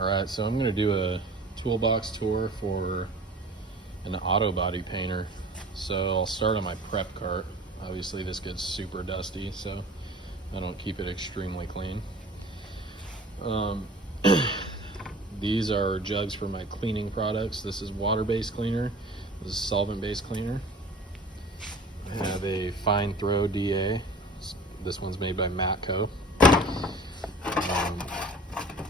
Alright, so I'm going to do a toolbox tour for an auto body painter. So I'll start on my prep cart. Obviously this gets super dusty, so I don't keep it extremely clean. These are jugs for my cleaning products. This is water-based cleaner. This is solvent-based cleaner. I have a fine throw DA. This one's made by Matco.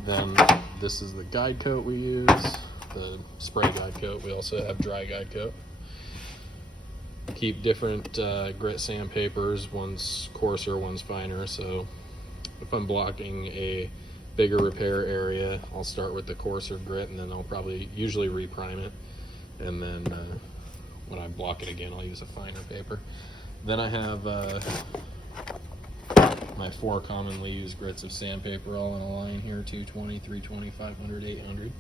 Then this is the guide coat we use, the spray guide coat. We also have dry guide coat. Keep different grit sandpapers. One's coarser, one's finer. So if I'm blocking a bigger repair area, I'll start with the coarser grit, and then I'll probably usually reprime it. And then when I block it again, I'll use a finer paper. Then I have my 4 commonly used grits of sandpaper all in a line here: 220, 320, 500, 800.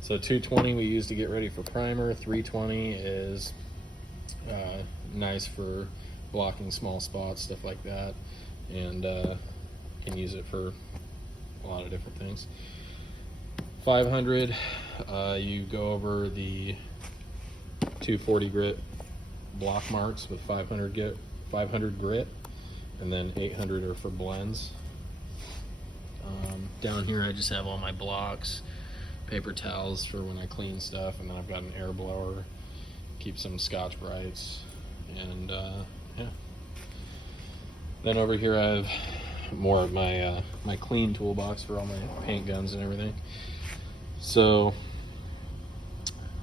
So 220 we use to get ready for primer. 320 is nice for blocking small spots, stuff like that, and can use it for a lot of different things. 500, you go over the 240 grit block marks with 500 grit, and then 800 are for blends. Down here I just have all my blocks, paper towels for when I clean stuff, and then I've got an air blower, keep some Scotch Brights, and yeah. Then over here I have more of my my clean toolbox for all my paint guns and everything. So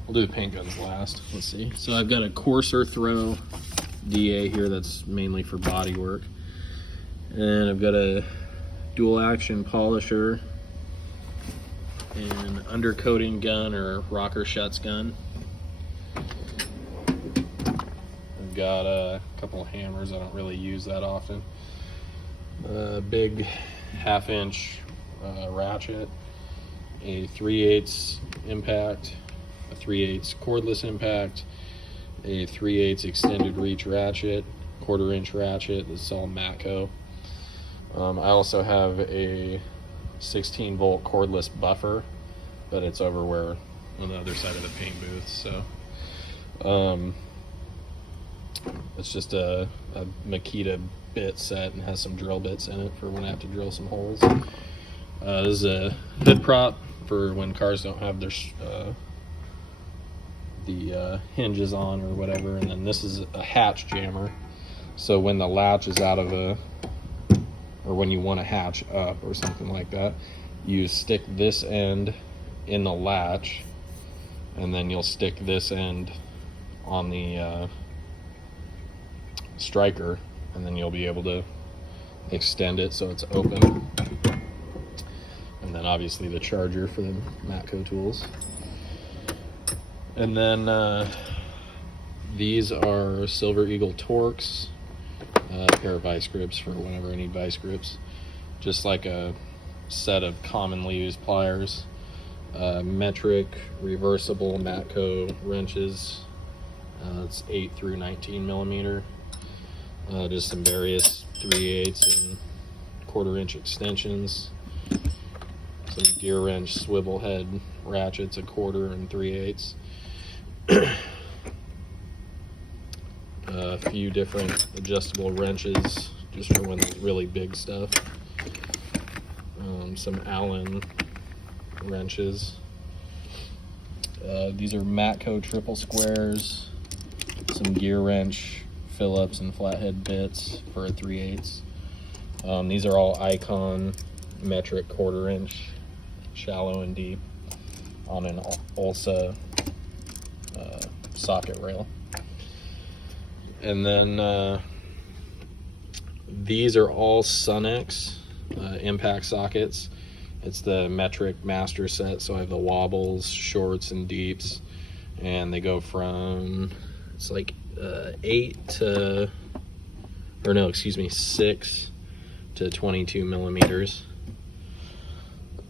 we'll do the paint guns last. Let's see. So I've got a coarser throw DA here that's mainly for body work. And I've got a dual action polisher, an undercoating gun or rocker shuts gun. I've got a couple of hammers. I don't really use that often. A big 1/2 inch ratchet, a 3/8 impact, a 3/8 cordless impact, a 3/8 extended reach ratchet, 1/4 inch ratchet. This is all Matco. I also have a 16 volt cordless buffer, but it's over where on the other side of the paint booth. So it's just a Makita bit set and has some drill bits in it for when I have to drill some holes. This is a hood prop for when cars don't have their the hinges on or whatever, and then this is a hatch jammer. So when the latch is out of or when you want to hatch up or something like that, you stick this end in the latch, and then you'll stick this end on the striker, and then you'll be able to extend it so it's open. And then obviously the charger for the Matco tools. And then these are Silver Eagle Torx, a pair of vice grips for whenever I need vice grips. Just like a set of commonly used pliers. Metric reversible Matco wrenches. It's 8 through 19 millimeter. Just some various 3/8 and 1/4 inch extensions. Some gear wrench swivel head ratchets, 1/4 and 3/8. A few different adjustable wrenches just for when there's really big stuff. Some Allen wrenches. These are Matco triple squares. Some gear wrench Phillips and flathead bits for a 3/8. These are all Icon metric 1/4 inch, shallow and deep, on an ULSA socket rail. And then these are all Sunex impact sockets. It's the metric master set, so I have the wobbles, shorts, and deeps, and they go from, it's like 6 to 22 millimeters.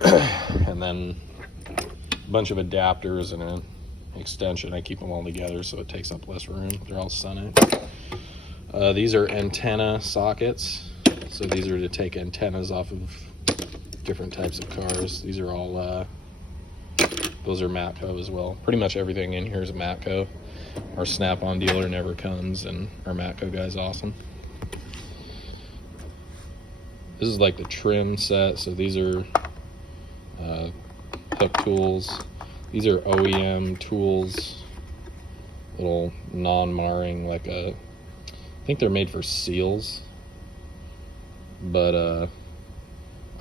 And then a bunch of adapters and an extension. I keep them all together so it takes up less room. They're all Sunex. These are antenna sockets. So these are to take antennas off of different types of cars. These are all those are Matco as well. Pretty much everything in here is Matco. Our Snap-on dealer never comes, and our Matco guy's awesome. This is like the trim set, so these are hook tools. These are OEM tools, little non-marring, like I think they're made for seals, but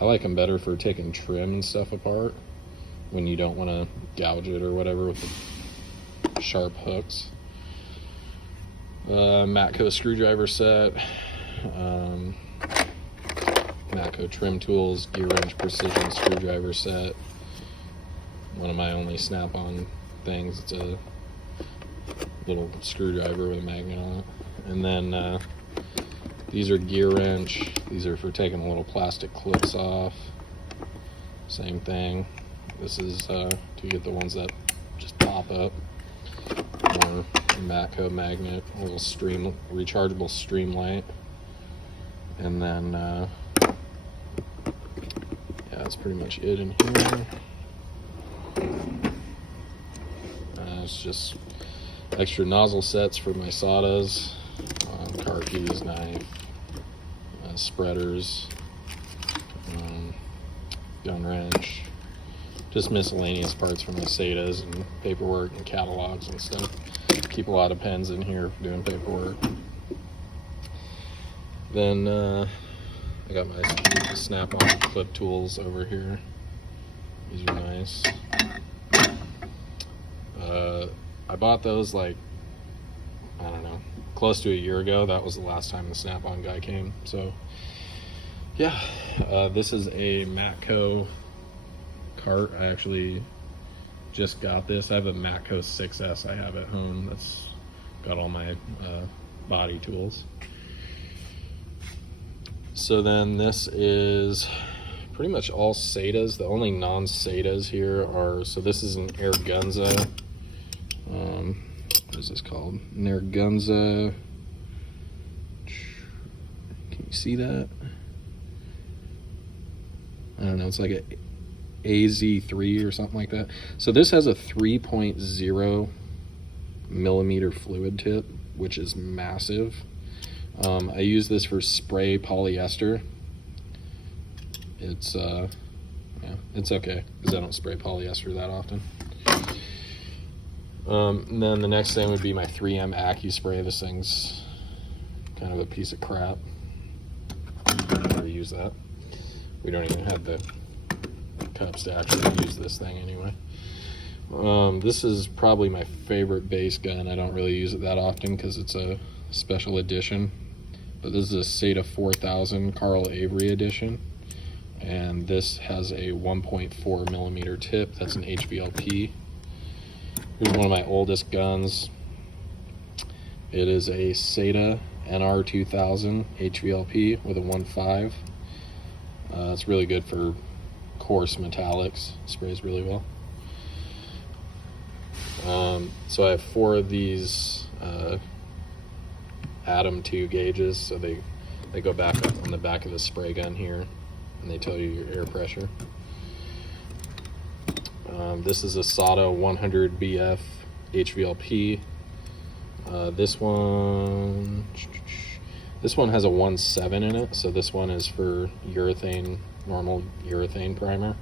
I like them better for taking trim and stuff apart when you don't want to gouge it or whatever with the sharp hooks. Matco screwdriver set, Matco trim tools, gear wrench precision screwdriver set. One of my only Snap-on things. It's a little screwdriver with a magnet on it. And then these are gear wrench. These are for taking the little plastic clips off. Same thing. This is to get the ones that just pop up. More Matco magnet, a little rechargeable stream light. And then yeah, that's pretty much it in here. It's just extra nozzle sets for my sodas, car keys, knife, spreaders, gun wrench, just miscellaneous parts for my SATAs and paperwork and catalogs and stuff. Keep a lot of pens in here for doing paperwork. Then I got my Snap-on clip tools over here. These are nice. I bought those like, I don't know, close to a year ago. That was the last time the Snap-on guy came. So yeah, this is a Matco cart. I actually just got this. I have a Matco 6S I have at home that's got all my body tools. So then this is pretty much all SATAs. The only non-SATAs here are, so this is an Ergunza. What is this called? An Ergunza. Can you see that? I don't know. It's like a AZ3 or something like that. So this has a 3.0 millimeter fluid tip, which is massive. I use this for spray polyester. It's yeah, it's okay because I don't spray polyester that often. And then the next thing would be my 3M AccuSpray. This thing's kind of a piece of crap. I never use that. We don't even have the cups to actually use this thing anyway. This is probably my favorite base gun. I don't really use it that often because it's a special edition. But this is a SATA 4000 Carl Avery edition. And this has a 1.4 millimeter tip. That's an HVLP. Here's one of my oldest guns. It is a SATA NR2000 HVLP with a 1.5. It's really good for coarse metallics. It sprays really well. So I have 4 of these Atom 2 gauges. So they go back up on the back of the spray gun here, and they tell you your air pressure. This is a SATA 100 BF HVLP. This one has a 1.7 in it, so this one is for urethane, normal urethane primer.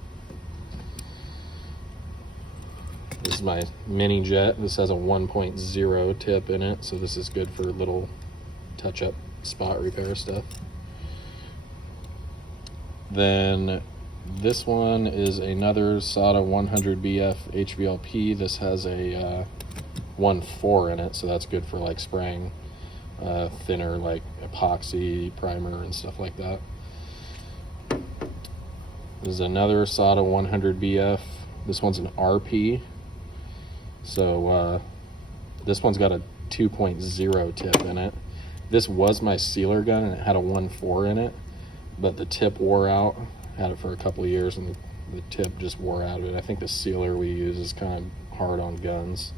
This is my mini jet. This has a 1.0 tip in it, so this is good for little touch-up spot repair stuff. Then this one is another SATA 100 BF HVLP. This has a 1.4 in it, so that's good for like spraying thinner like epoxy primer and stuff like that. This is another SATA 100 BF. This one's an RP. So this one's got a 2.0 tip in it. This was my sealer gun and it had a 1.4 in it, but the tip wore out. Had it for a couple of years and the tip just wore out of it. I think the sealer we use is kind of hard on guns.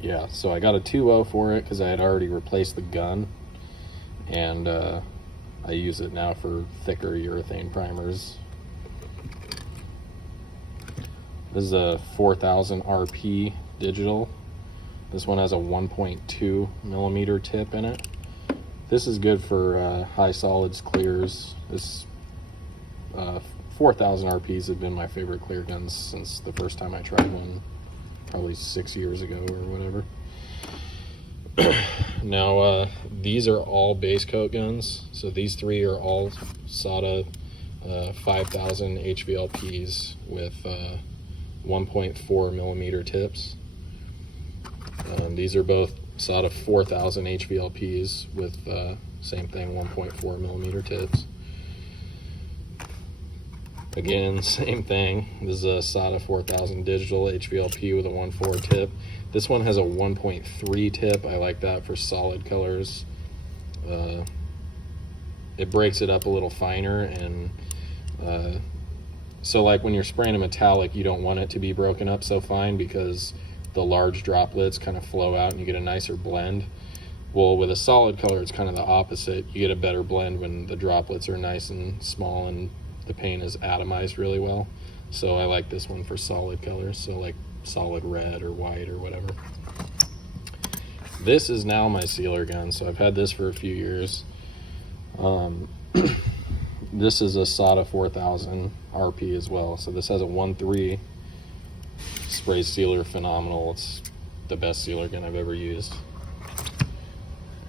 Yeah, so I got a 2.0 for it because I had already replaced the gun, and I use it now for thicker urethane primers. This is a 4000 RP digital. This one has a 1.2 millimeter tip in it. This is good for high solids clears. This 4000 RPs have been my favorite clear guns since the first time I tried one, probably 6 years ago or whatever. Now these are all base coat guns, so these three are all SATA 5000 HVLPs with 1.4 millimeter tips. These are both SATA 4000 HVLPs with same thing, 1.4 millimeter tips. Again, same thing. This is a SATA 4000 digital HVLP with a 1.4 tip. This one has a 1.3 tip. I like that for solid colors. It breaks it up a little finer, and so like when you're spraying a metallic, you don't want it to be broken up so fine because the large droplets kind of flow out and you get a nicer blend. Well, with a solid color, it's kind of the opposite. You get a better blend when the droplets are nice and small and the paint is atomized really well. So I like this one for solid colors, so like solid red or white or whatever. This is now my sealer gun, so I've had this for a few years. This is a SATA 4000 RP as well, so this has a 1.3 spray sealer, phenomenal. It's the best sealer gun I've ever used,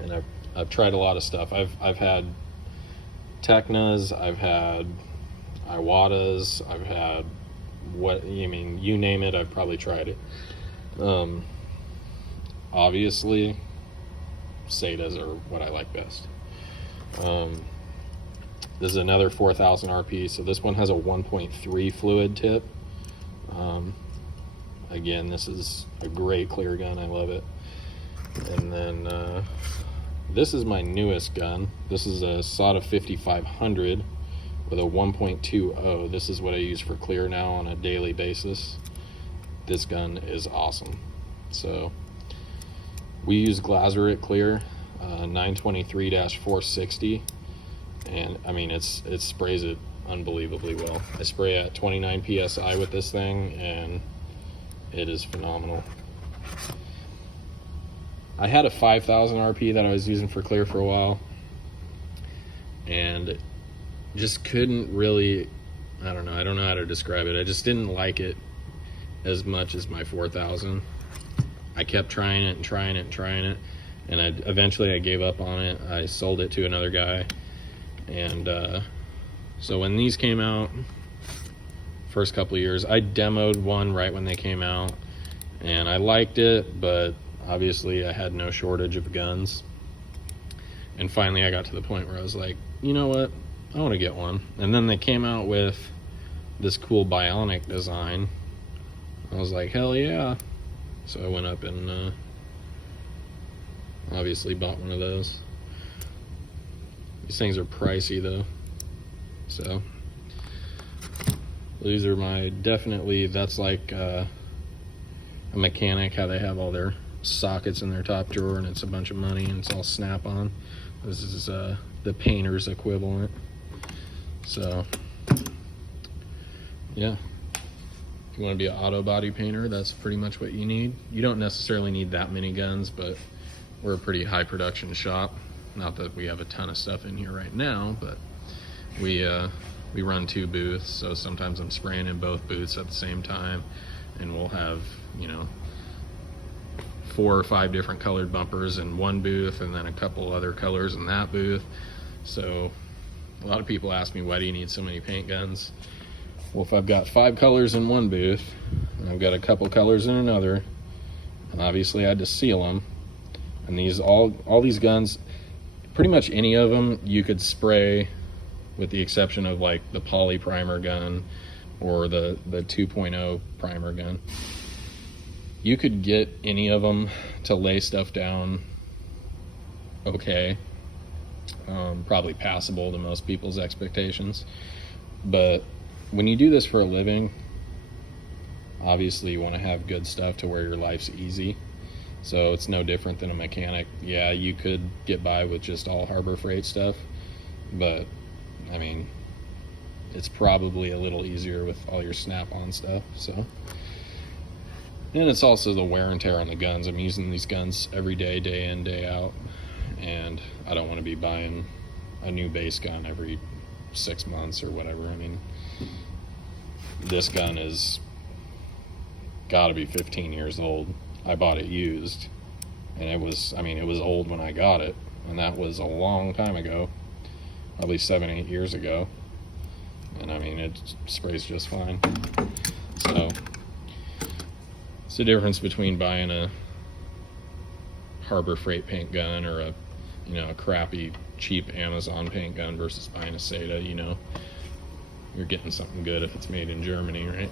and I've tried a lot of stuff. I've had Tecnas, I've had Iwatas, I've had what you mean, you name it, I've probably tried it. Obviously Setas are what I like best. This is another 4000 RP, so this one has a 1.3 fluid tip. Again, this is a great clear gun, I love it. And then this is my newest gun. This is a SATA 5500 with a 1.20. This is what I use for clear now on a daily basis. This gun is awesome. So we use Glazerite clear, 923-460, and I mean it sprays it unbelievably well. I spray at 29 psi with this thing and it is phenomenal. I had a 5000 RP that I was using for clear for a while and just couldn't really, I don't know how to describe it. I just didn't like it as much as my 4000. I kept trying it and trying it and trying it, and eventually I gave up on it. I sold it to another guy, and so when these came out, first couple of years, I demoed one right when they came out, and I liked it, but obviously I had no shortage of guns. And finally I got to the point where I was like, you know what, I want to get one. And then they came out with this cool bionic design. I was like, hell yeah. So I went up and obviously bought one of those. These things are pricey though. So these are my, definitely, that's like a mechanic, how they have all their sockets in their top drawer and it's a bunch of money and it's all snap-on. This is the painter's equivalent. So yeah, if you want to be an auto body painter, that's pretty much what you need. You don't necessarily need that many guns, but we're a pretty high production shop. Not that we have a ton of stuff in here right now, but we run 2 booths, so sometimes I'm spraying in both booths at the same time, and we'll have, you know, 4 or 5 different colored bumpers in one booth and then a couple other colors in that booth. So a lot of people ask me, why do you need so many paint guns? Well, if I've got 5 colors in one booth and I've got a couple colors in another, obviously I had to seal them. And these all these guns, pretty much any of them you could spray, with the exception of like the poly primer gun or the 2.0 primer gun. You could get any of them to lay stuff down okay, probably passable to most people's expectations. But when you do this for a living, obviously you want to have good stuff to where your life's easy. So it's no different than a mechanic. Yeah, you could get by with just all Harbor Freight stuff, but I mean, it's probably a little easier with all your snap-on stuff. So, and it's also the wear and tear on the guns. I'm using these guns every day, day in, day out, and I don't want to be buying a new base gun every 6 months or whatever. I mean, this gun is got to be 15 years old. I bought it used, and it was old when I got it, and that was a long time ago, probably 7-8 years ago. And I mean, it sprays just fine. So it's the difference between buying a Harbor Freight paint gun or a crappy cheap Amazon paint gun versus buying a Seda. You're getting something good if it's made in Germany, right?